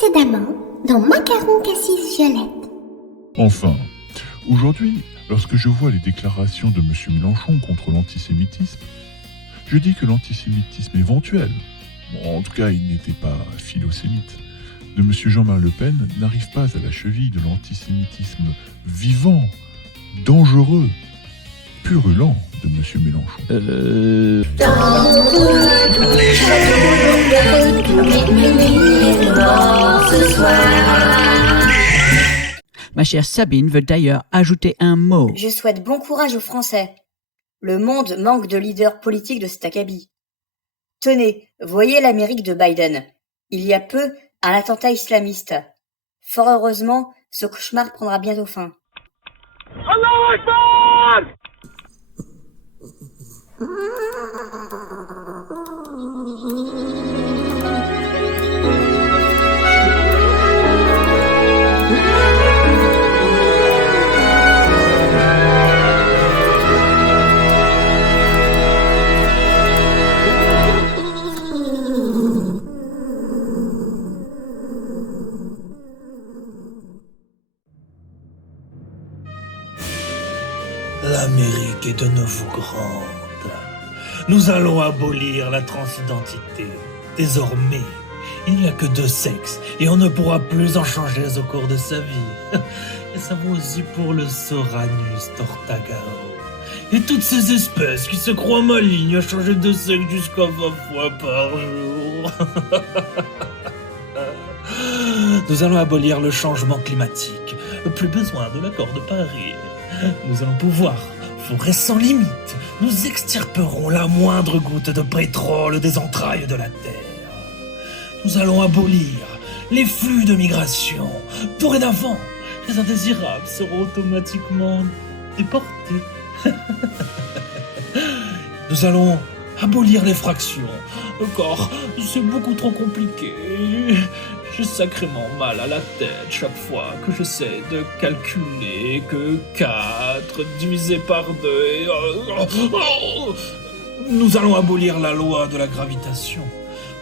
Précédemment, dans Macaron Cassis Violette. Enfin, aujourd'hui, lorsque je vois les déclarations de M. Mélenchon contre l'antisémitisme, je dis que l'antisémitisme éventuel, en tout cas il n'était pas philosémite, de M. Jean-Marie Le Pen n'arrive pas à la cheville de l'antisémitisme vivant, dangereux, purulent de M. Mélenchon. Ma chère Sabine veut d'ailleurs ajouter un mot. Je souhaite bon courage aux Français. Le monde manque de leaders politiques de cet acabit. Tenez, voyez l'Amérique de Biden. Il y a peu, un attentat islamiste. Fort heureusement, ce cauchemar prendra bientôt fin. Allahu Akbar! L'Amérique est de nouveau grande. Nous allons abolir la transidentité. Désormais, il n'y a que 2 sexes et on ne pourra plus en changer au cours de sa vie. Et ça vaut aussi pour le Soranus tortagao. Et toutes ces espèces qui se croient malignes à changer de sexe jusqu'à 20 fois par jour. Nous allons abolir le changement climatique. Plus besoin de l'accord de Paris. Nous allons pouvoir forer sans limite. Nous extirperons la moindre goutte de pétrole des entrailles de la terre. Nous allons abolir les flux de migration. Dorénavant, les indésirables seront automatiquement déportés. Nous allons abolir les fractions. Encore, c'est beaucoup trop compliqué. J'ai sacrément mal à la tête chaque fois que j'essaie de calculer que 4 divisé par 2 et... Nous allons abolir la loi de la gravitation.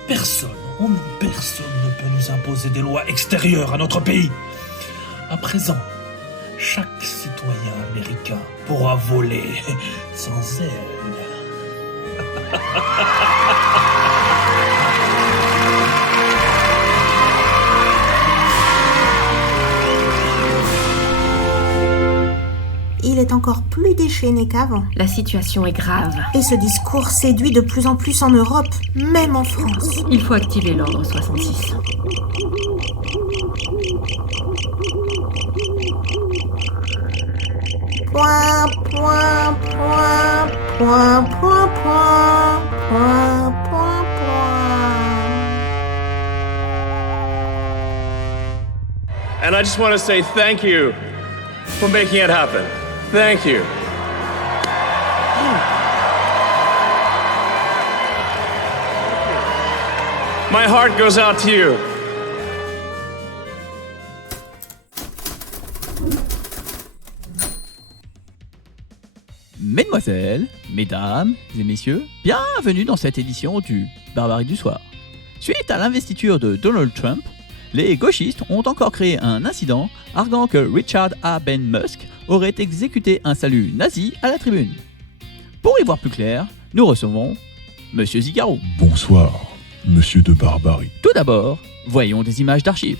Personne ne peut nous imposer des lois extérieures à notre pays. À présent, chaque citoyen américain pourra voler sans aile. Il est encore plus déchaîné qu'avant. La situation est grave. Et ce discours séduit de plus en plus en Europe, même en France. Il faut activer l'ordre 66. Point, point, point, point, point, point, point, point, point. And I just want to say thank you for making it happen. Thank you. My heart goes out to you. Mesdemoiselles, mesdames et messieurs, bienvenue dans cette édition du Barbarie du Soir. Suite à l'investiture de Donald Trump, les gauchistes ont encore créé un incident arguant que Richard A. Ben Musk aurait exécuté un salut nazi à la tribune. Pour y voir plus clair, nous recevons Monsieur Zigaro. Bonsoir, Monsieur de Barbarie. Tout d'abord, voyons des images d'archives.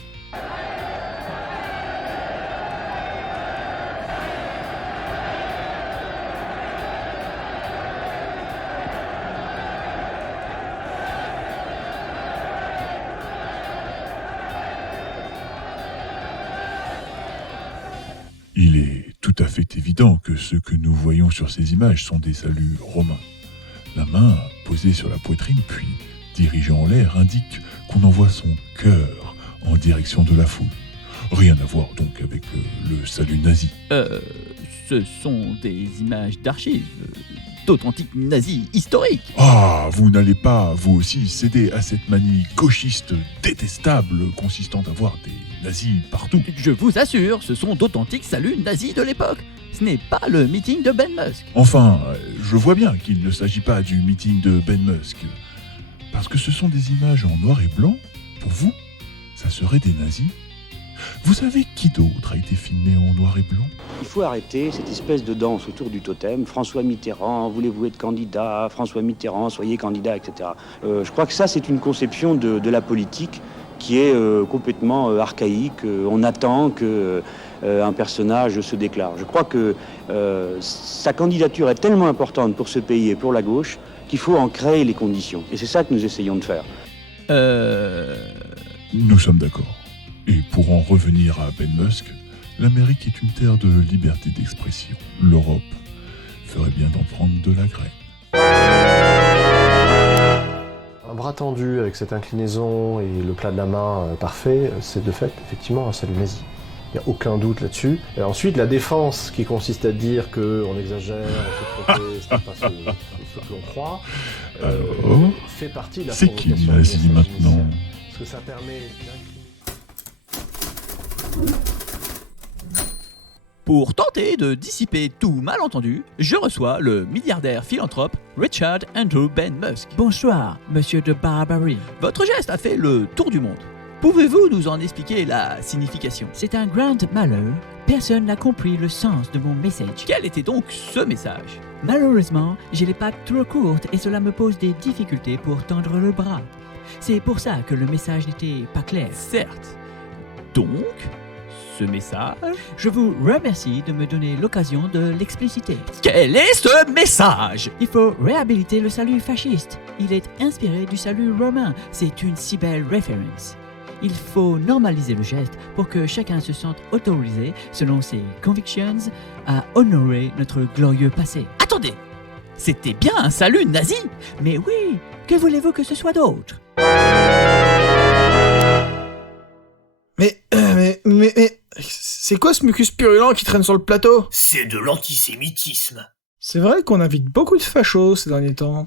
Il est tout à fait évident que ce que nous voyons sur ces images sont des saluts romains. La main posée sur la poitrine puis dirigée en l'air indique qu'on envoie son cœur en direction de la foule. Rien à voir donc avec le salut nazi. Ce sont des images d'archives, d'authentiques nazis historiques. Ah, vous n'allez pas, vous aussi, céder à cette manie gauchiste détestable consistant à voir des nazis partout. Je vous assure, ce sont d'authentiques saluts nazis de l'époque. Ce n'est pas le meeting de Ben Musk. Enfin, je vois bien qu'il ne s'agit pas du meeting de Ben Musk. Parce que ce sont des images en noir et blanc, pour vous. ça serait des nazis? Vous savez qui d'autre a été filmé en noir et blanc? Il faut arrêter cette espèce de danse autour du totem. François Mitterrand, voulez-vous être candidat? François Mitterrand, soyez candidat, etc. Je crois que ça, c'est une conception de la politique qui est complètement archaïque. On attend qu'un personnage se déclare. Je crois que sa candidature est tellement importante pour ce pays et pour la gauche qu'il faut en créer les conditions. Et c'est ça que nous essayons de faire. Nous sommes d'accord. Et pour en revenir à Ben Musk, l'Amérique est une terre de liberté d'expression. L'Europe ferait bien d'en prendre de la graine. Un bras tendu avec cette inclinaison et le plat de la main parfait, c'est de fait effectivement un salut nazi. Il n'y a aucun doute là-dessus. Et ensuite, la défense qui consiste à dire qu'on exagère, on se trompe, ce n'est pas ce que l'on croit, fait partie de la c'est qui provocation le nazi maintenant? Parce que ça permet d'incriminer. Pour tenter de dissiper tout malentendu, je reçois le milliardaire philanthrope Richard Andrew Ben Musk. Bonsoir, monsieur de Barbarie. Votre geste a fait le tour du monde. Pouvez-vous nous en expliquer la signification? C'est un grand malheur. Personne n'a compris le sens de mon message. Quel était donc ce message? Malheureusement, j'ai les pattes trop courtes et cela me pose des difficultés pour tendre le bras. C'est pour ça que le message n'était pas clair. Certes. Donc, ce message... Je vous remercie de me donner l'occasion de l'expliciter. Quel est ce message? Il faut réhabiliter le salut fasciste. Il est inspiré du salut romain. C'est une si belle référence. Il faut normaliser le geste pour que chacun se sente autorisé, selon ses convictions, à honorer notre glorieux passé. Attendez! C'était bien un salut nazi? Mais oui, que voulez-vous que ce soit d'autre? Mais, c'est quoi ce mucus purulent qui traîne sur le plateau? C'est de l'antisémitisme. C'est vrai qu'on invite beaucoup de fachos ces derniers temps.